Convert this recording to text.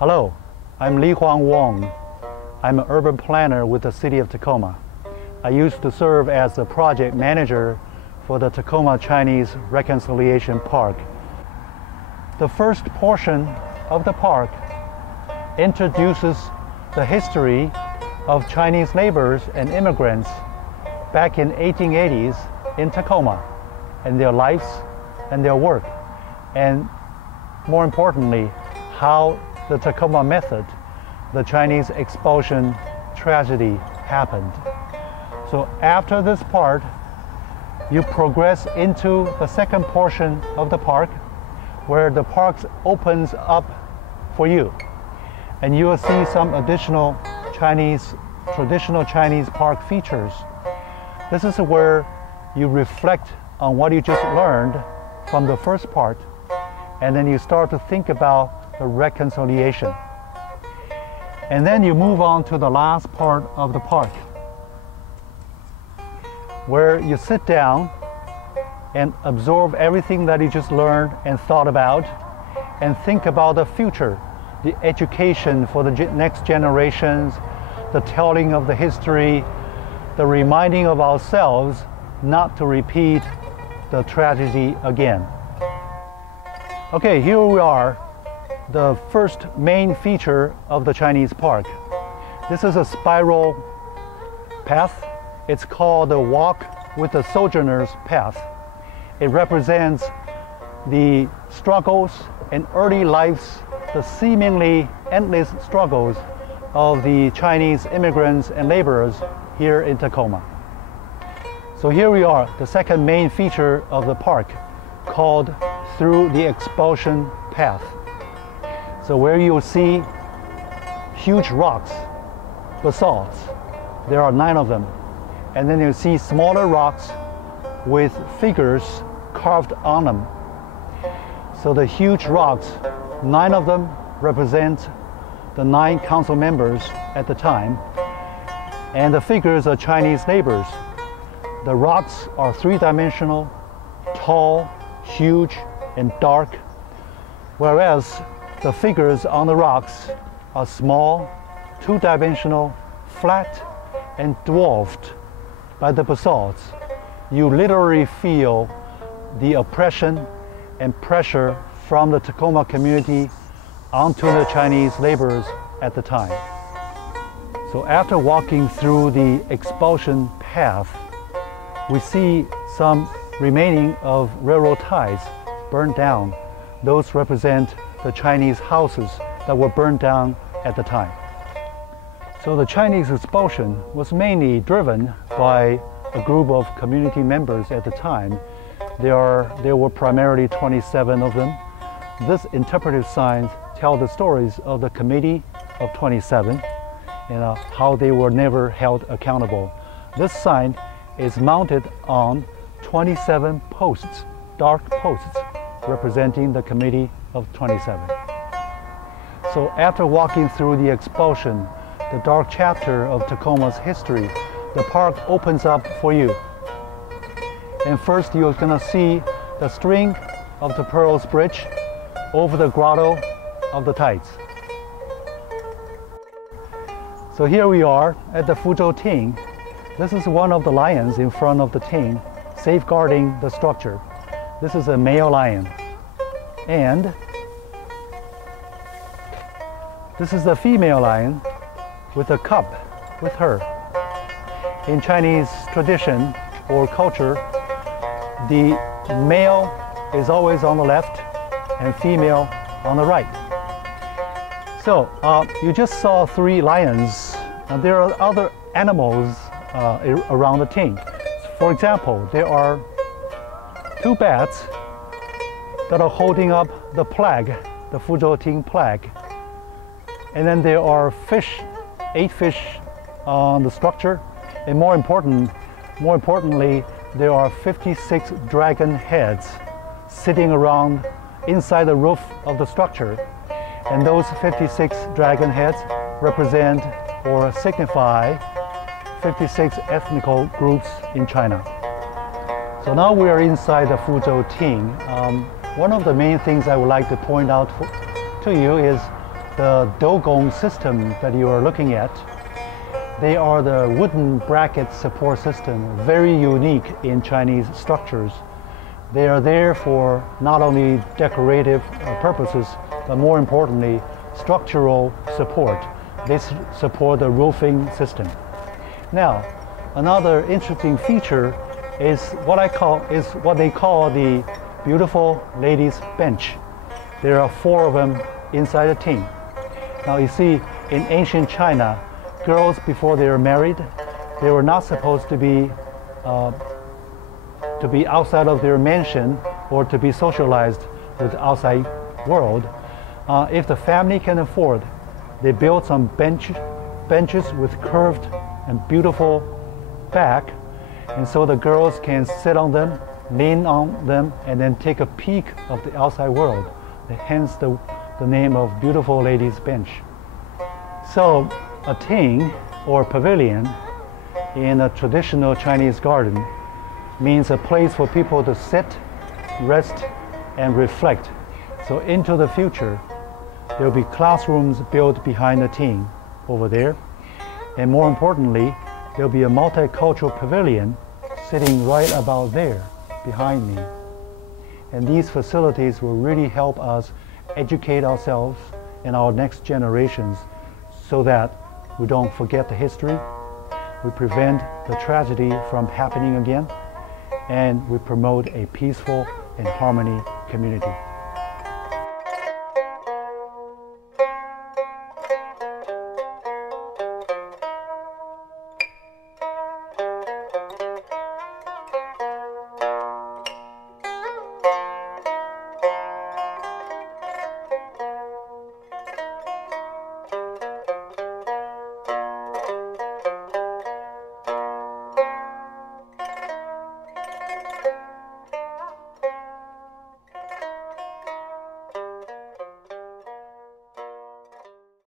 Hello, I'm Lihuang Wung. I'm an urban planner with the city of Tacoma. I used to serve as the project manager for the Tacoma Chinese Reconciliation Park. The first portion of the park introduces the history of Chinese laborers and immigrants back in 1880s in Tacoma, and their lives and their work, and more importantly, how the Tacoma method, the Chinese expulsion tragedy, happened. So after this part, you progress into the second portion of the park, where the park opens up for you. And you will see some additional traditional Chinese park features. This is where you reflect on what you just learned from the first part, and then you start to think about the reconciliation. And then you move on to the last part of the park, where you sit down and absorb everything that you just learned and thought about, and think about the future, the education for the next generations, the telling of the history, the reminding of ourselves not to repeat the tragedy again. Okay, here we are, the first main feature of the Chinese park. This is a spiral path. It's called the Walk with the Sojourner's Path. It represents the struggles and early lives, the seemingly endless struggles of the Chinese immigrants and laborers here in Tacoma. So here we are, the second main feature of the park, called Through the Expulsion Path. So where you'll see huge rocks, basalts, there are 9 of them. And then you'll see smaller rocks with figures carved on them. So the huge rocks, 9 of them represent the 9 council members at the time. And the figures are Chinese laborers. The rocks are 3-dimensional, tall, huge, and dark, whereas the figures on the rocks are small, 2-dimensional, flat, and dwarfed by the basalts. You literally feel the oppression and pressure from the Tacoma community onto the Chinese laborers at the time. So after walking through the expulsion path, we see some remaining of railroad ties burned down. Those represent the Chinese houses that were burned down at the time. So the Chinese expulsion was mainly driven by a group of community members at the time. There were primarily 27 of them. This interpretive signs tell the stories of the Committee of 27 and how they were never held accountable. This sign is mounted on 27 posts, dark posts, representing the Committee of 27. So after walking through the expulsion, the dark chapter of Tacoma's history, the park opens up for you. And first you're going to see the string of the Pearls Bridge over the grotto of the tides. So here we are at the Fuzhou Ting. This is one of the lions in front of the Ting, safeguarding the structure. This is a male lion. And this is the female lion with a cub with her. In Chinese tradition or culture, the male is always on the left and female on the right. So you just saw 3 lions. There are other animals around the Ting. For example, there are 2 bats that are holding up the flag, the Fuzhou Ting flag. And then there are 8 fish on the structure. And more importantly, there are 56 dragon heads sitting around inside the roof of the structure. And those 56 dragon heads represent or signify 56 ethnical groups in China. So now we are inside the Fuzhou Ting. One of the main things I would like to point out to you is the dogong system that you are looking at, they are the wooden bracket support system, very unique in Chinese structures. They are there for not only decorative purposes, but more importantly, structural support. They support the roofing system. Now, another interesting feature is what they call the beautiful ladies bench. There are 4 of them inside the Ting. Now you see, in ancient China, girls before they were married, they were not supposed to be outside of their mansion or to be socialized with the outside world. If the family can afford, they build some benches with curved and beautiful back, and so the girls can sit on them, lean on them, and then take a peek of the outside world. Hence the name of beautiful ladies bench. So a Ting, or pavilion, in a traditional Chinese garden means a place for people to sit, rest, and reflect. So into the future, there will be classrooms built behind the Ting over there. And more importantly, there will be a multicultural pavilion sitting right about there behind me. And these facilities will really help us educate ourselves and our next generations so that we don't forget the history, we prevent the tragedy from happening again, and we promote a peaceful and harmony community.